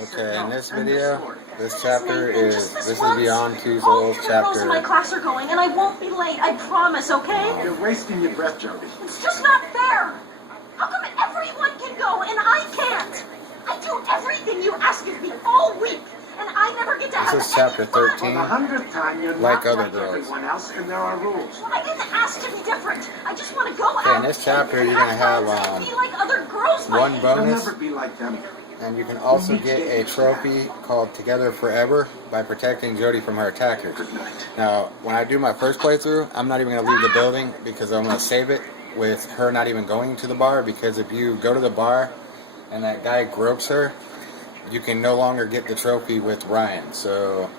Okay, in this video, this chapter this is Beyond Two Souls chapter. Most of my class are going, and I won't be late. I promise, okay? You're wasting your breath, Jodie. It's just not fair. How come everyone can go and I can't? I do everything you ask of me all week, and I never get to have This is chapter 13. For the 100th time, you're Like not other like girls. everyone else, and there are rules. I didn't ask to be different. I just want to go Okay, out. in this chapter, and you're gonna have fun and be like other girls my one age. You'll bonus, never be like them. and you can also get a trophy called Together Forever by protecting Jodie from her attackers. Good night. Now, when I do my first playthrough, I'm not even going to leave the building because I'm going to save it with her not even going to the bar, because if you go to the bar and that guy gropes her, you can no longer get the trophy with Ryan, so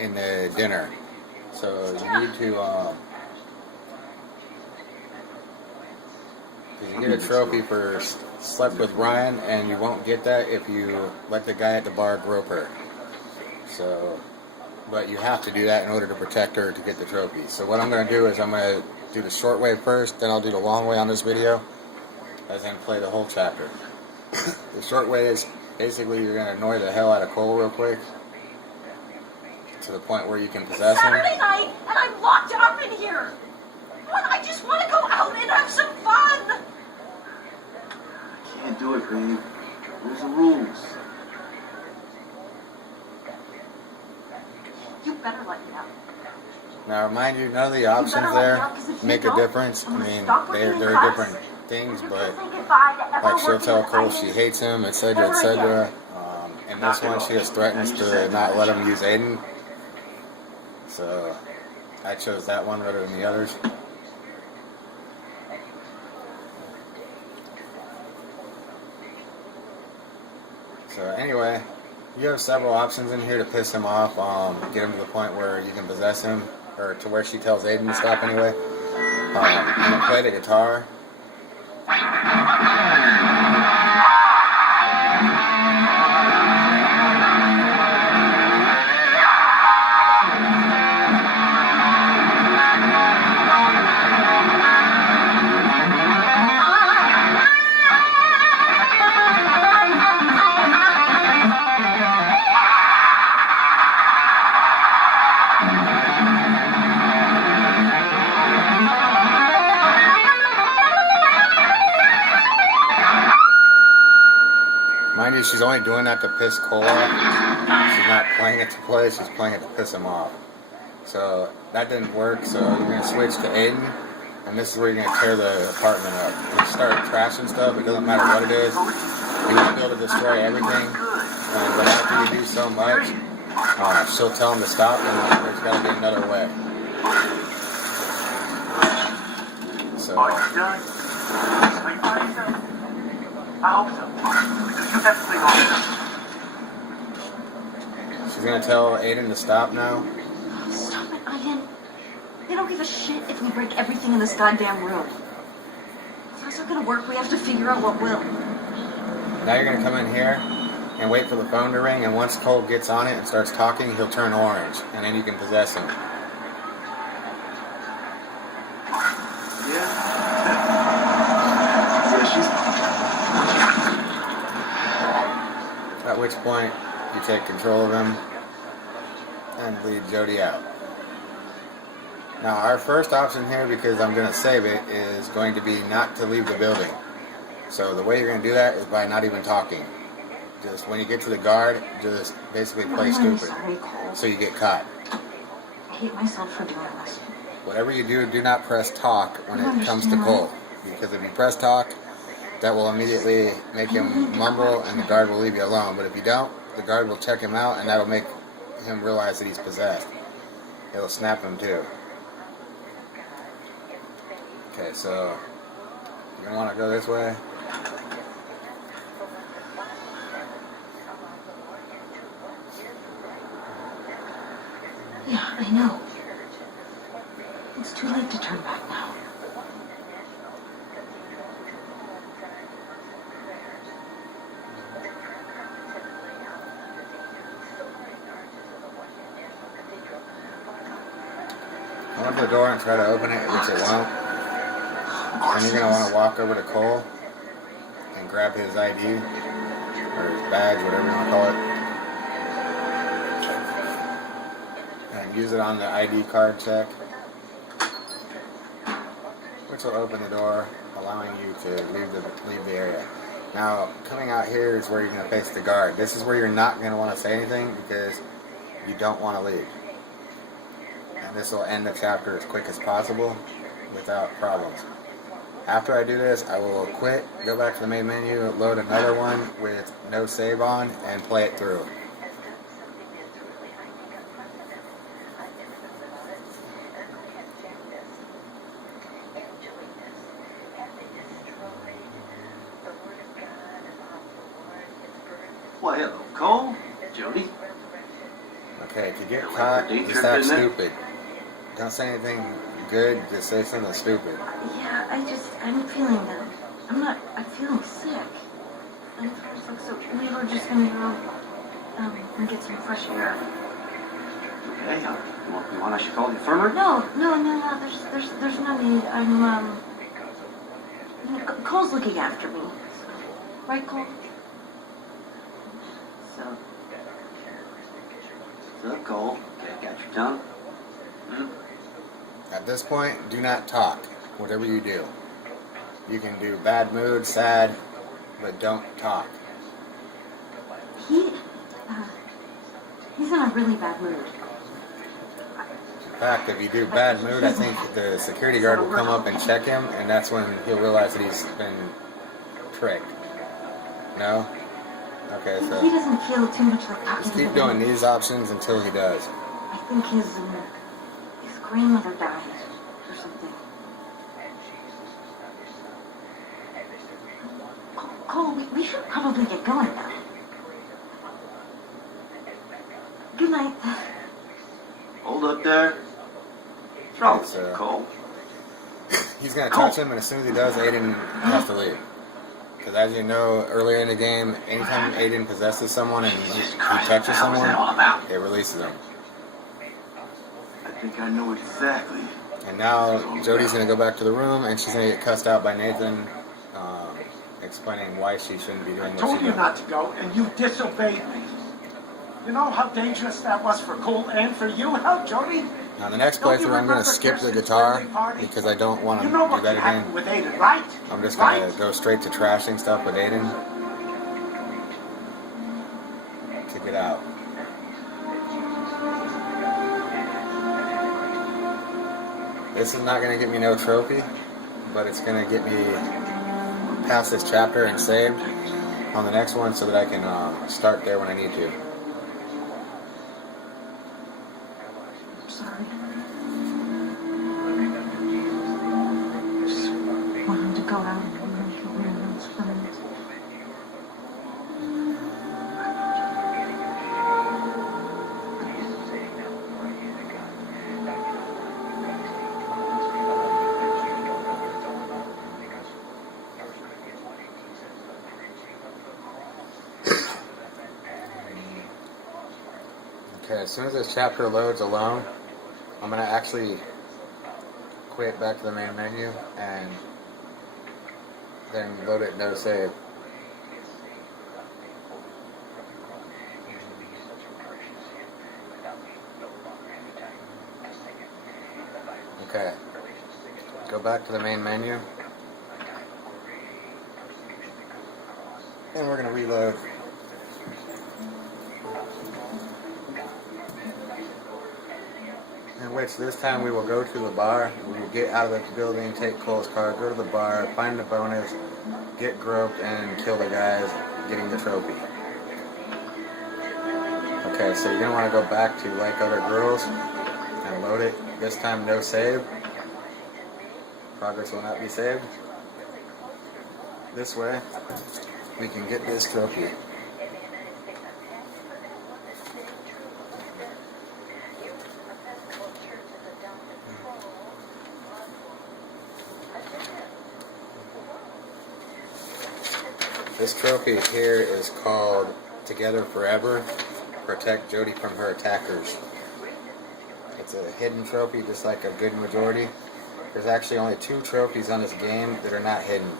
in the dinner. So you need to you get a trophy for slept with Ryan, and you won't get that if you let the guy at the bar grope her. So, but you have to do that in order to protect her to get the trophy. So what I'm going to do is I'm going to do the short way first, then I'll do the long way on this video, and then play the whole chapter. The short way is basically you're going to annoy the hell out of Cole real quick, to the point where you can possess him. Saturday night, and I'm locked up in here. I just want to go out and have some fun. Can't do it, babe. Rules are rules. You better let me out. Now, mind you, none of the options there make a difference. I mean, they're different things, but like she'll tell Cole she hates him, etc., etc. In this one, she just threatens to not let him use Aiden. So I chose that one rather than the others. So anyway, you have several options in here to piss him off, get him to the point where you can possess him, or to where she tells Aiden to stop anyway. You can play the guitar. Mind you, she's only doing that to piss Cole off. She's not playing it to play, she's playing it to piss him off. So that didn't work, so you're going to switch to Aiden, and this is where you're going to tear the apartment up. When you start trashing stuff, it doesn't matter what it is. You're going to be able to destroy everything, but after you do so much, she'll tell him to stop, and there's got to be another way. So, Are you done? Sleep by yourself? I hope so. Because you definitely won't. she's going to tell Aiden to stop now. Stop it, Ian. They don't give a shit if we break everything in this goddamn room. If that's not gonna work, we have to figure out what will. Now you're going to come in here and wait for the phone to ring, and once Cole gets on it and starts talking, he'll turn orange, and then you can possess him. Yeah. Yeah, she's... At which point, you take control of him and lead Jodie out. Now, our first option here, because I'm going to save it, is going to be not to leave the building. So the way you're going to do that is by not even talking. Just when you get to the guard, just basically play I'm stupid, sorry, Cole. so you get caught. I hate myself for doing this. Whatever you do not press talk when it comes to Cole. Because if you press talk, that will immediately make him mumble and the guard will leave you alone. But if you don't, the guard will check him out and that'll make him realize that he's possessed. It'll snap him too. Okay, so you're going to want to go this way. Yeah, I know. It's too late to turn back now. Go up to the door and try to open it, which it won't. Then you're going to want to walk over to Cole and grab his ID. or his badge, whatever you want to call it. And use it on the ID card check, which will open the door, allowing you to leave the area. Now, coming out here is where you're going to face the guard. This is where you're not going to want to say anything because you don't want to leave. And this will end the chapter as quick as possible without problems. After I do this, I will quit, go back to the main menu, load another one with no save on, and play it through. Well, hello, Cole. Jodie. Okay, to get caught, just act stupid. Don't say anything good, just say something stupid. Yeah, I'm feeling I'm feeling sick. And first, like, so we were just gonna go, and get some fresh air. Okay, you want I should call the infirmary? No, there's no need. Cole's looking after me. Right, Cole? So, What's up, Cole? Okay, got your tongue? At this point, do not talk, whatever you do. You can do bad mood, sad, but don't talk. he's in a really bad mood. In fact, if you do bad mood, I think the security guard will come up and check him, and that's when he'll realize that he's been tricked. No? Okay, He so doesn't feel too much like talking just to keep the doing baby. these options until he does. I think his grandmother died or something. Cole, we should probably get going now. Good night. Hold up there. What's wrong with It's, you, Cole? He's going to touch him, and as soon as he does, Aiden has to leave. Because as you know, earlier in the game, anytime Aiden possesses someone and he touches someone, it releases them. I think I know exactly. And now Jodie's going to go back to the room, and she's going to get cussed out by Nathan, explaining why she shouldn't be doing I what told she's you doing. not to go, and you disobeyed me. You know how dangerous that was for Cole and for you, huh, Jodie? Now, the next Don't you playthrough, I'm going to remember skip the Kirsten's guitar birthday party? because I don't want to You know do what that happened again. with Aiden, right? I'm just Right? going to go straight to trashing stuff with Aiden to get out. This is not going to get me no trophy, but it's going to get me past this chapter and saved on the next one so that I can start there when I need to. I'm sorry. I just want him to go out and make everyone's friends. Okay, as soon as this chapter loads alone, I'm going to actually quit back to the main menu and then load it no save. Okay, go back to the main menu and we're going to reload. In which this time we will go to the bar, we will get out of the building, take Cole's car, go to the bar, find the bonus, get groped, and kill the guys getting the trophy. Okay, so you're going to want to go back to Like Other Girls and load it. This time no save. Progress will not be saved. This way we can get this trophy. This trophy here is called Together Forever. Protect Jodie from her attackers. It's a hidden trophy, just like a good majority. There's actually only 2 trophies on this game that are not hidden.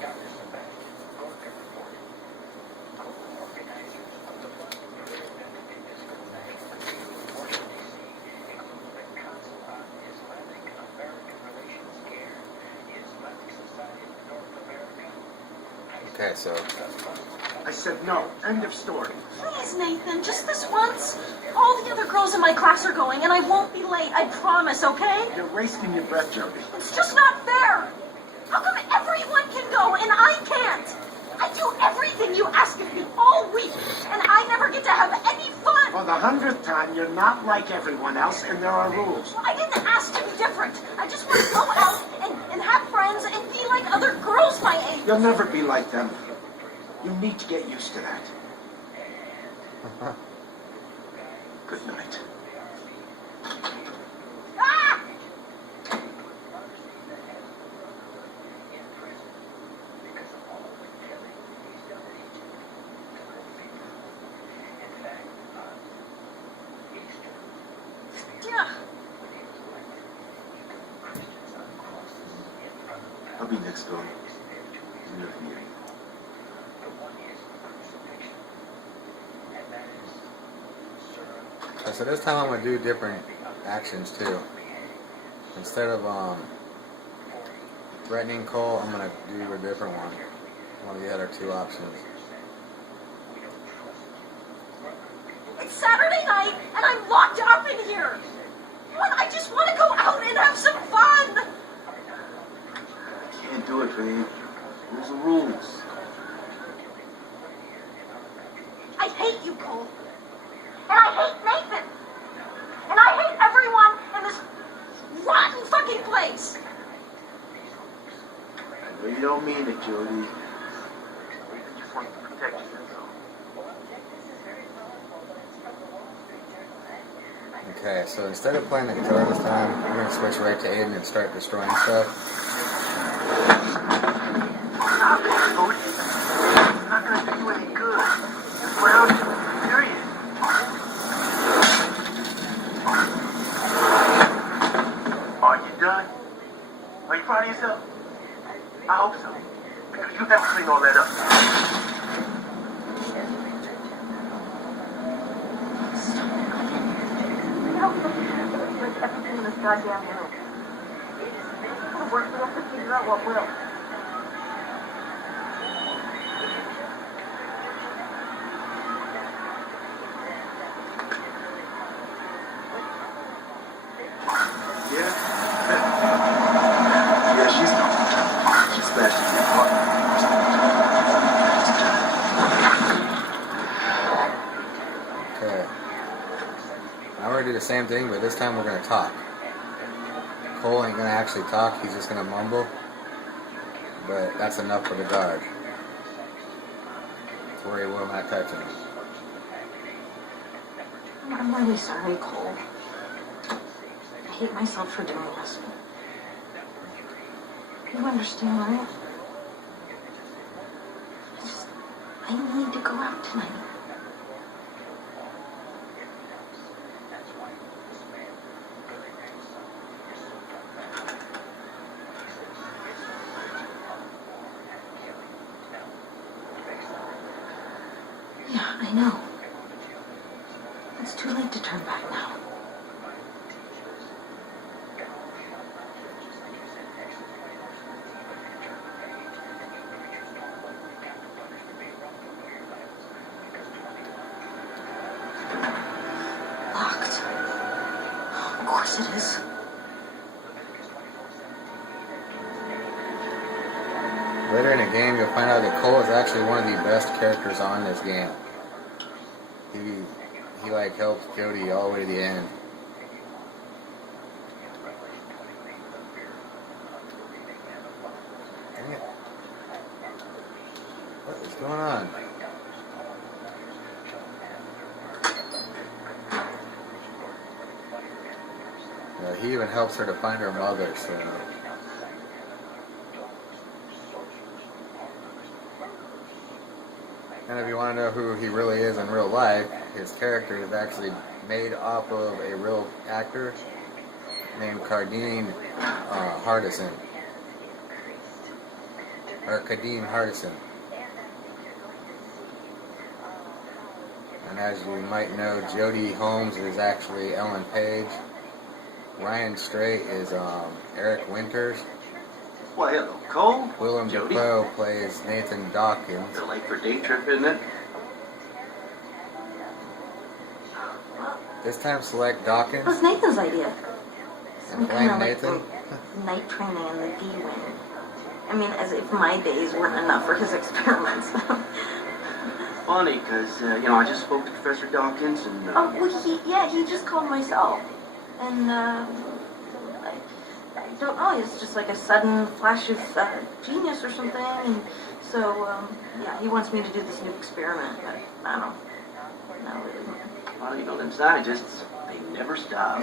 Okay, so I said no. End of story. Please, Nathan, just this once. All the other girls in my class are going, and I won't be late. I promise, okay? You're wasting your breath, Jodie. It's just not fair. How come everyone can go and I can't? I do everything you ask of me all week, and I never get to have any fun. For the 100th time, you're not like everyone else, and there are rules. I didn't ask to be different. I just want to go out and have friends and be like other girls my age. You'll never be like them. You need to get used to that. Good night. Ah! Yeah. I'll be next door. You know me. So this time I'm gonna do different actions too. Instead of threatening Cole, I'm gonna do a different one. One of the other two options. It's Saturday night, and I'm locked up in here. I just want to go out and have some fun. I can't do it, babe. Rules are rules. I hate you, Cole. And I hate Nathan. And I hate everyone in this rotten fucking place. I know you don't mean it, Jodie. Nathan just wants to protect you, that's all. Okay, so instead of playing the guitar this time, we're gonna switch right to Aiden and start destroying stuff. Stop it, Jodie. It's not gonna do you any good. Just round you, period. Are you done? Are you proud of yourself? I hope so. Because you have to clean all that up. Like everything in this goddamn room. It'll work. We have to figure out what will. Yeah? Yeah, she's done. She smashed it in the car. Okay. Now we're gonna do the same thing, but this time we're gonna talk. Cole ain't gonna actually talk, he's just gonna mumble. But that's enough for the guard. To where he will not touch him. I'm really sorry, Cole. I hate myself for doing this. You understand, right? I need to go out tonight. Yeah, I know. It's too late to turn back now. Locked. Of course it is. Later in the game, you'll find out that Cole is actually one of the best characters on this game. He like helps Jodie all the way to the end. Dang it. What is going on? Yeah, he even helps her to find her mother, so. And if you want to know who he really is in real life, his character is actually made off of a real actor named Kadeem Hardison. Or Kadeem Hardison. And as you might know, Jodie Holmes is actually Ellen Page. Ryan Straight is Eric Winters. Why, hello, Cole. Willem Jody. Dafoe plays Nathan Dawkins. It's a late for day trip, isn't it? This time select It was Dawkins Nathan's idea. and Some kind blame of Nathan. night training in the D-wing. I mean, as if my days weren't enough for his experiments. Funny, because, I just spoke to Professor Dawkins and... Oh, well, he just called myself. And, I don't know, it's just like a sudden flash of genius or something. And so, he wants me to do this new experiment, but I don't know. No, really. Well, them scientists, they never stop.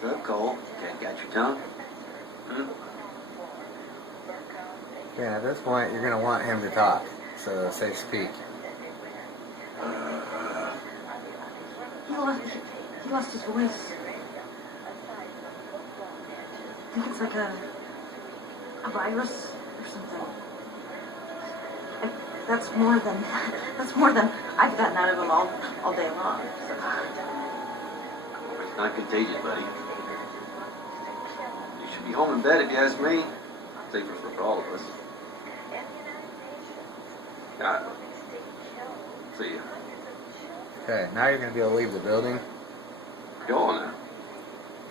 What's up, Cole? Got your tongue? Hmm? Yeah, at this point, you're going to want him to talk. So say speak. He lost his voice. I think it's like a virus or something. That's more than I've gotten out of him all day long. So. It's not contagious, buddy. You should be home in bed if you ask me. Safer for all of us. Got it. See ya. Okay, now you're going to be able to leave the building. Go on now.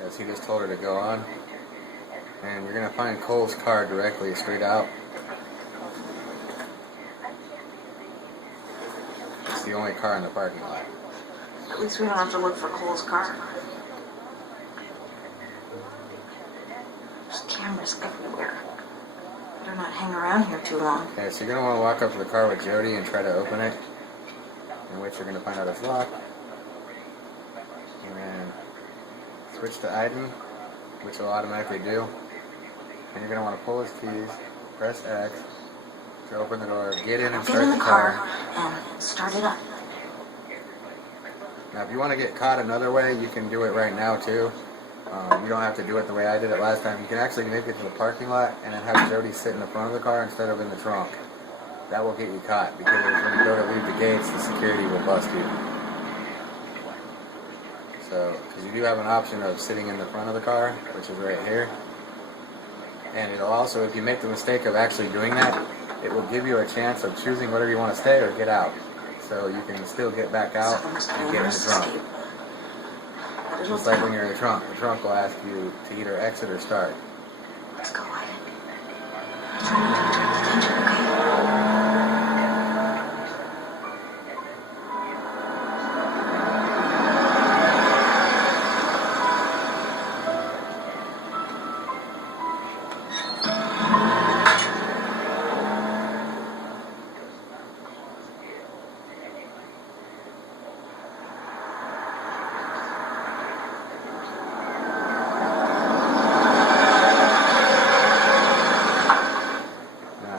As he just told her to go on. And you're going to find Cole's car directly straight out. It's the only car in the parking lot. At least we don't have to look for Cole's car. There's cameras everywhere. Better not hang around here too long. Okay, so you're going to want to walk up to the car with Jodie and try to open it. In which you're going to find out it's locked. And then switch to Iden, which will automatically do. And you're going to want to pull his keys, press X to open the door, get in and Get start in the the car. car and start it up. Now, if you want to get caught another way, you can do it right now too. You don't have to do it the way I did it last time. You can actually make it to the parking lot and then have Jodie sit in the front of the car instead of in the trunk. That will get you caught because when you go to leave the gates, the security will bust you. So, because you do have an option of sitting in the front of the car, which is right here. And it'll also, if you make the mistake of actually doing that, it will give you a chance of choosing whether you want to stay or get out. So you can still get back out and get in the trunk. Just like when you're in the trunk will ask you to either exit or start. Let's go, Iden. Try not to attract attention, okay?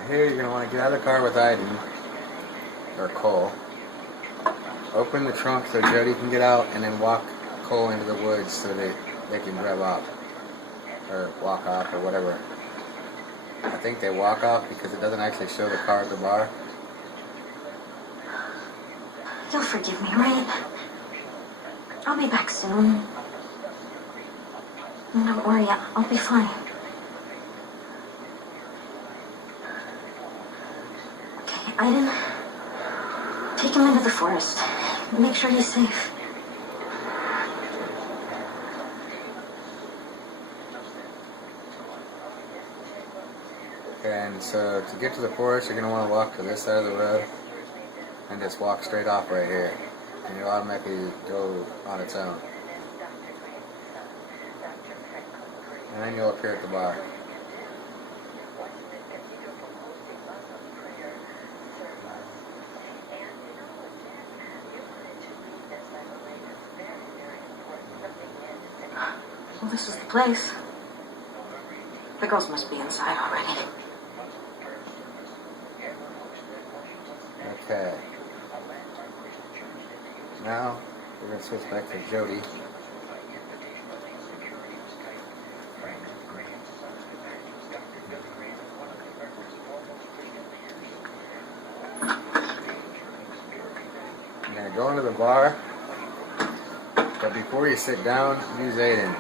Here you're going to want to get out of the car with Iden, or Cole. Open the trunk so Jodie can get out, and then walk Cole into the woods so that they can drive off. Or walk off, or whatever. I think they walk off because it doesn't actually show the car at the bar. You'll forgive me, right? I'll be back soon. Don't worry, I'll be fine. Okay, Iden, take him into the forest. Make sure he's safe. And so to get to the forest, you're going to want to walk to this side of the road and just walk straight off right here. And you'll automatically go on its own. And then you'll appear at the bar. Well, this is the place. The girls must be inside already. Okay. Now, we're going to switch back to Jodie. You're going to go into the bar, but before you sit down, use Aiden.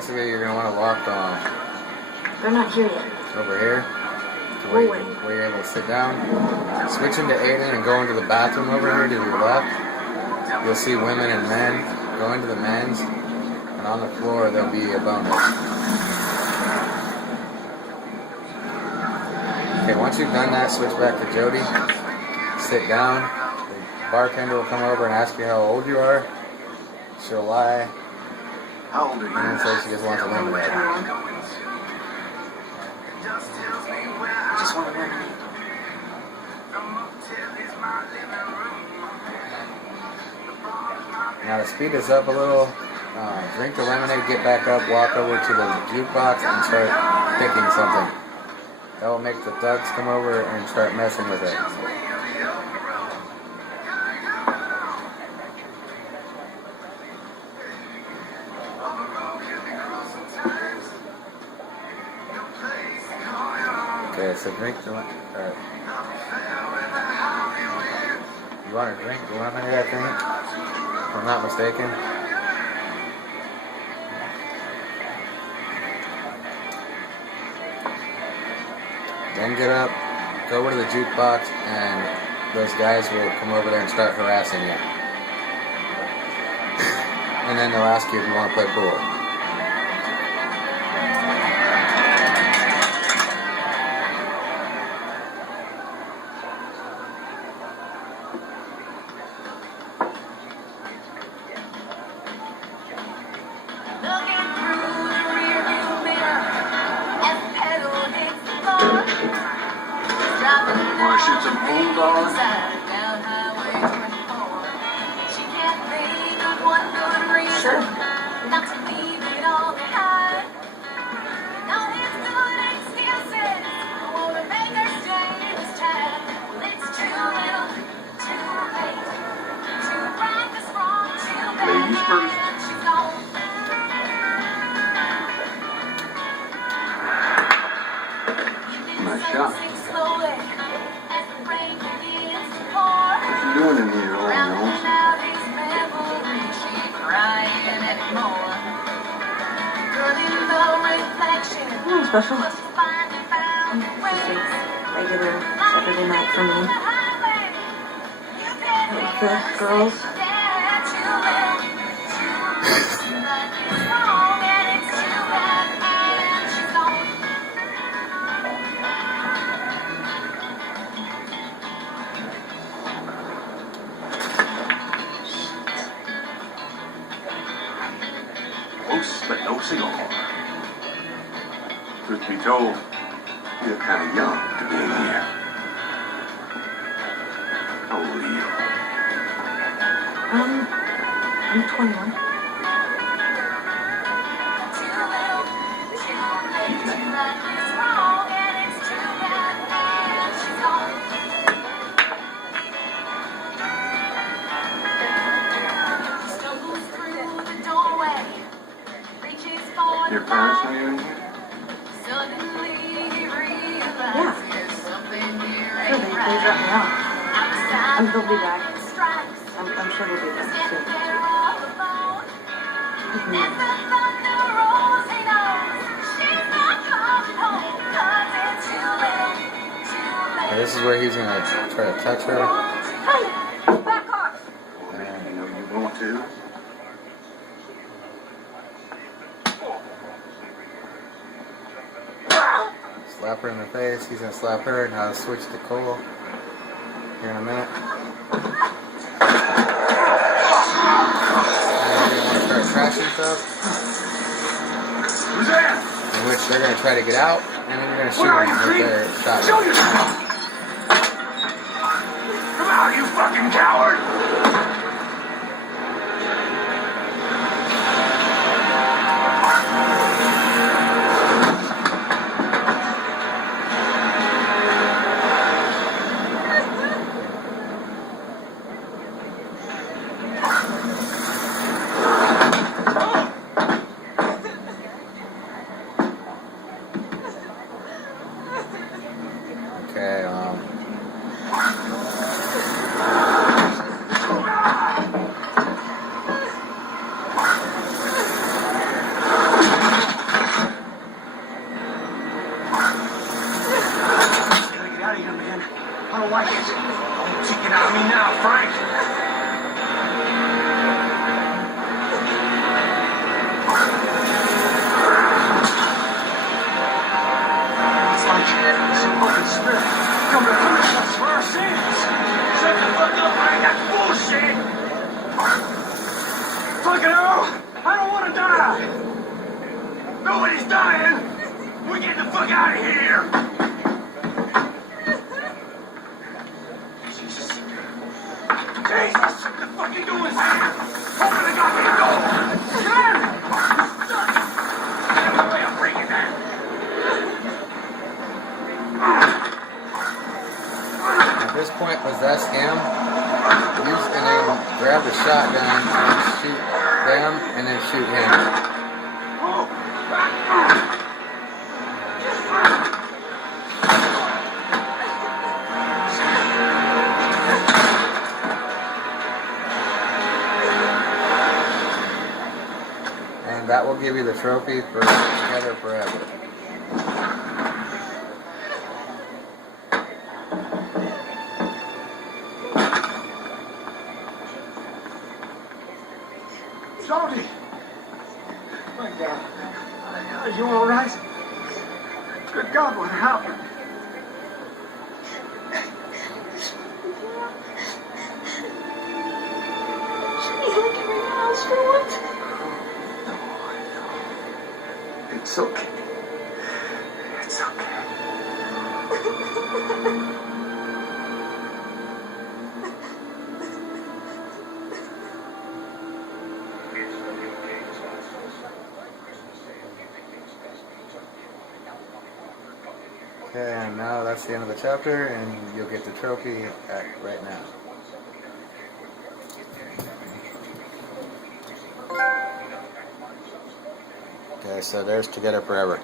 basically you're gonna want to walk They're not here yet. over here to We'll wait. where you're able to sit down. Switch into Aiden and go into the bathroom over here to your left. You'll see women and men. Go into the men's, and on the floor there'll be a bonus. Okay, once you've done that, switch back to Jodie. Sit down. The bartender will come over and ask you how old you are. She'll lie. How old are you? And then say she just wants a lemonade. I just want to lemonade. Now to speed this up a little, drink the lemonade, get back up, walk over to the jukebox and start picking something. That will make the thugs come over and start messing with it. Okay, so drink the lemonade. You want to drink the lemonade, I think? If I'm not mistaken. Then get up, go over to the jukebox, and those guys will come over there and start harassing you. And then they'll ask you if you want to play pool. Want to shoot some pool, dog? Sure. Not to leave it all behind. No, it's good excuses. Wanna make her stay this time. Well, it's too little, too late. Too right, this wrong, too bad. Ladies first. And she's gone. Nice shot. Sing slowly as the rain begins to pour. What you doing in here, old Drowning nose? out these memories, she's crying anymore. Girl in the reflection. Nothing special. Was finally found a way. Just a regular Saturday night for me. With the girls. Close, but no cigar. Truth be told, you're kind of young to be in here. How old are you? I'm 21. Your parents know you're in here? Yeah. Sure, they dropped me off. They'll be back. I'm sure they'll be back soon. Okay, this is where he's gonna try to touch her. Hey! Back off! Well, you know you want to. Slap her in the face. He's gonna slap her. Now let's switch to Cole here in a minute. And they want to start crashing stuff, Who's that? in which they're gonna try to get out, and then you're gonna shoot them with their shotgun. Show yourself! Come out, you fucking coward! Okay, don't like it. Don't take it out of me now, Frank. It's like some fucking spirit coming to punish us for our sins. Shut the fuck up, Frank. That's bullshit. Fucking hell. I don't want to die. Nobody's dying. We're getting the fuck out of here. Jesus. Jesus. What the fuck you doing, Sam? Open the goddamn door. Sam! Get out of the way. I'm breaking that. At this point, possess him. Use and then grab the shotgun and shoot them, and then shoot him. And that will give you the trophy for Together Forever. Jodie! My God. Are you all right? Good God, what happened? Should be like everyone else for once. It's okay. It's okay. Okay, and now that's the end of the chapter, and you'll get the trophy right now. Okay, so there's Together Forever.